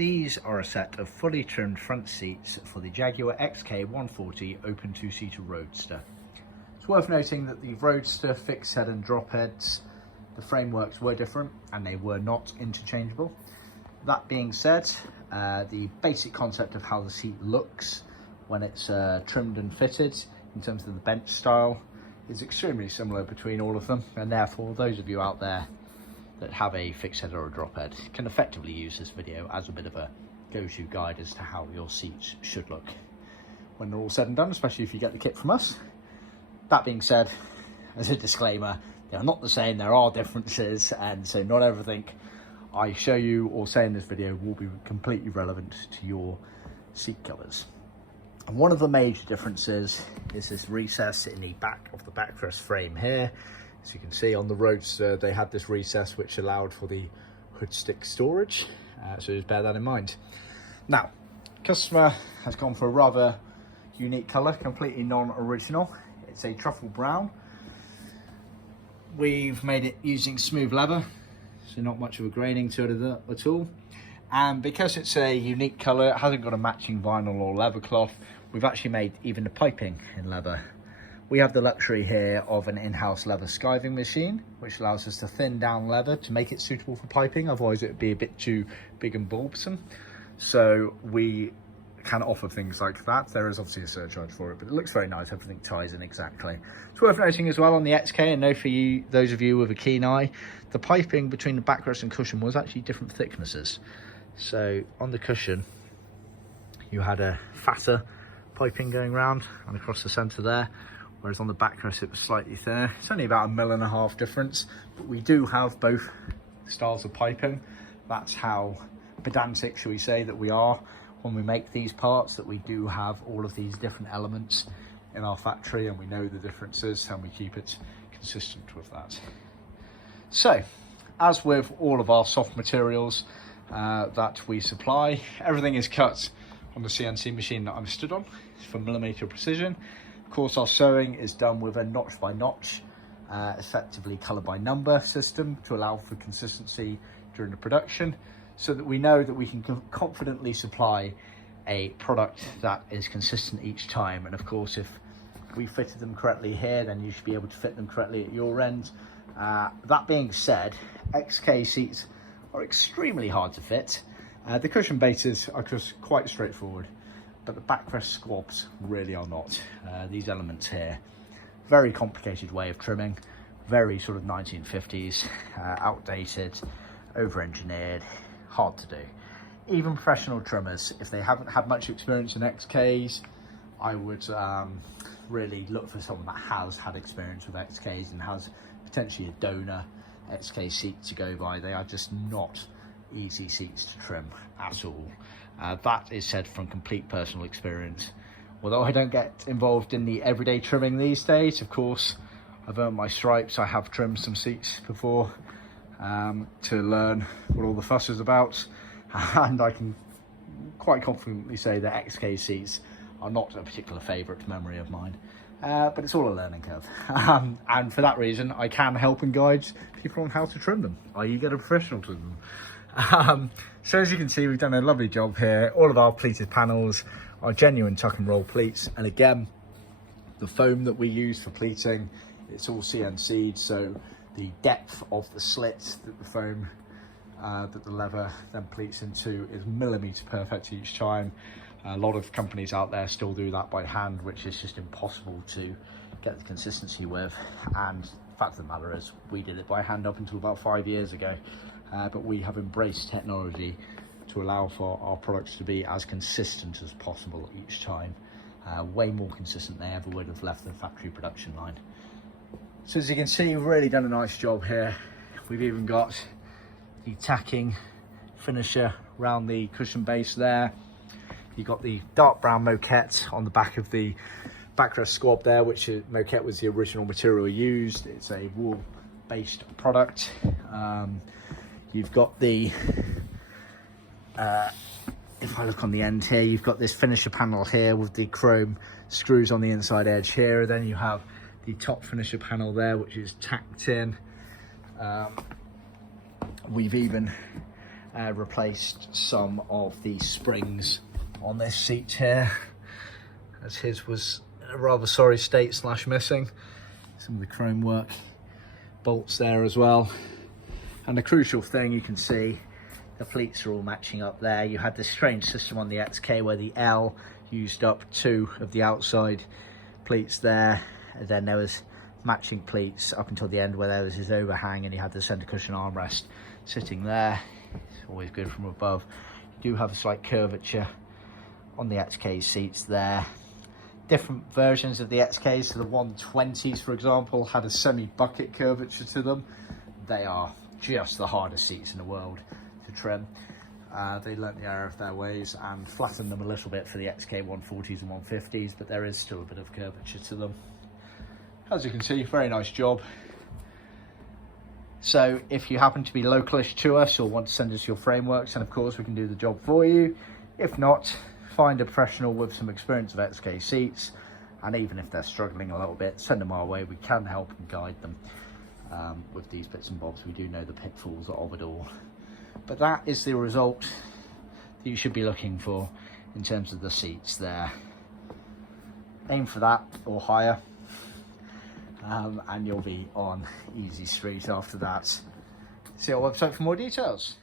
These are a set of fully trimmed front seats for the Jaguar XK140 open two-seater Roadster. It's worth noting that the Roadster fixed head and drop heads, the frameworks were different and they were not interchangeable. That being said, the basic concept of how the seat looks when it's trimmed and fitted in terms of the bench style is extremely similar between all of them, and therefore those of you out there that have a fixed head or a drop head can effectively use this video as a bit of a go-to guide as to how your seats should look when they're all said and done, especially if you get the kit from us. That being said, as a disclaimer, they are not the same, there are differences, and so not everything I show you or say in this video will be completely relevant to your seat covers. And one of the major differences is this recess in the back of the backrest frame here. As you can see on the Roadster, they had this recess which allowed for the hood stick storage, so just bear that in mind. Now, customer has gone for a rather unique colour, completely non-original. It's a truffle brown. We've made it using smooth leather, so not much of a graining to it at all. And because it's a unique colour, it hasn't got a matching vinyl or leather cloth, we've actually made even the piping in leather. We have the luxury here of an in-house leather skiving machine, which allows us to thin down leather to make it suitable for piping, otherwise it would be a bit too big and bulbsome. So we can offer things like that. There is obviously a surcharge for it, but it looks very nice, everything ties in exactly. It's worth noting as well on the XK, and know for you, those of you with a keen eye, the piping between the backrest and cushion was actually different thicknesses. So on the cushion, you had a fatter piping going round and across the centre there, whereas on the backrest it was slightly thinner. It's only about 1.5 mm difference, but we do have both styles of piping. That's how pedantic, shall we say, that we are when we make these parts, that we do have all of these different elements in our factory and we know the differences and we keep it consistent with that. So, as with all of our soft materials that we supply, everything is cut on the CNC machine that I'm stood on for millimetre precision. Of course, our sewing is done with a notch by notch, effectively colour by number system to allow for consistency during the production, so that we know that we can confidently supply a product that is consistent each time. And of course, if we fitted them correctly here, then you should be able to fit them correctly at your end. That being said, XK seats are extremely hard to fit. The cushion bases are just quite straightforward, but the backrest squabs really are not. These elements here, very complicated way of trimming, very sort of 1950s, outdated, over-engineered, hard to do. Even professional trimmers, if they haven't had much experience in XKs, I would really look for someone that has had experience with XKs and has potentially a donor XK seat to go by. They are just not easy seats to trim at all. That is said from complete personal experience. Although I don't get involved in the everyday trimming these days, of course, I've earned my stripes. I have trimmed some seats before to learn what all the fuss is about, and I can quite confidently say that XK seats are not a particular favourite memory of mine, but it's all a learning curve, and for that reason I can help and guide people on how to trim them, i.e. get a professional to them. So as you can see, we've done a lovely job here. All of our pleated panels are genuine tuck and roll pleats, and again, the foam that we use for pleating, it's all CNC'd, so the depth of the slits that the foam, that the leather then pleats into is millimetre perfect each time. A lot of companies out there still do that by hand, which is just impossible to get the consistency with. And the fact of the matter is, we did it by hand up until about 5 years ago. But we have embraced technology to allow for our products to be as consistent as possible each time. Way more consistent than they ever would have left the factory production line. So as you can see, we've really done a nice job here. We've even got the tacking finisher around the cushion base there. You've got the dark brown moquette on the back of the backrest squab there, which moquette was the original material used. It's a wool based product. You've got the if I look on the end here, you've got this finisher panel here with the chrome screws on the inside edge here. Then you have the top finisher panel there, which is tacked in. We've even Replaced some of the springs on this seat here, as his was in a rather sorry state / missing. Some of the chrome work, bolts there as well. And the crucial thing, you can see the pleats are all matching up there. You had this strange system on the XK where the L used up 2 of the outside pleats there, and then there was matching pleats up until the end where there was his overhang, and you had the center cushion armrest sitting there. It's always good from above. You do have a slight curvature on the XK seats there. Different versions of the XKs, so the 120s for example had a semi-bucket curvature to them. They are just the hardest seats in the world to trim. They learnt the error of their ways and flattened them a little bit for the XK140s and 150s, but there is still a bit of curvature to them. As you can see, very nice job. So if you happen to be localish to us or want to send us your frameworks, then of course we can do the job for you. If not, find a professional with some experience of XK seats, and even if they're struggling a little bit, send them our way. We can help and guide them with these bits and bobs. We do know the pitfalls of it all. But that is the result that you should be looking for in terms of the seats there. Aim for that or higher, and you'll be on easy street after that. See our website for more details.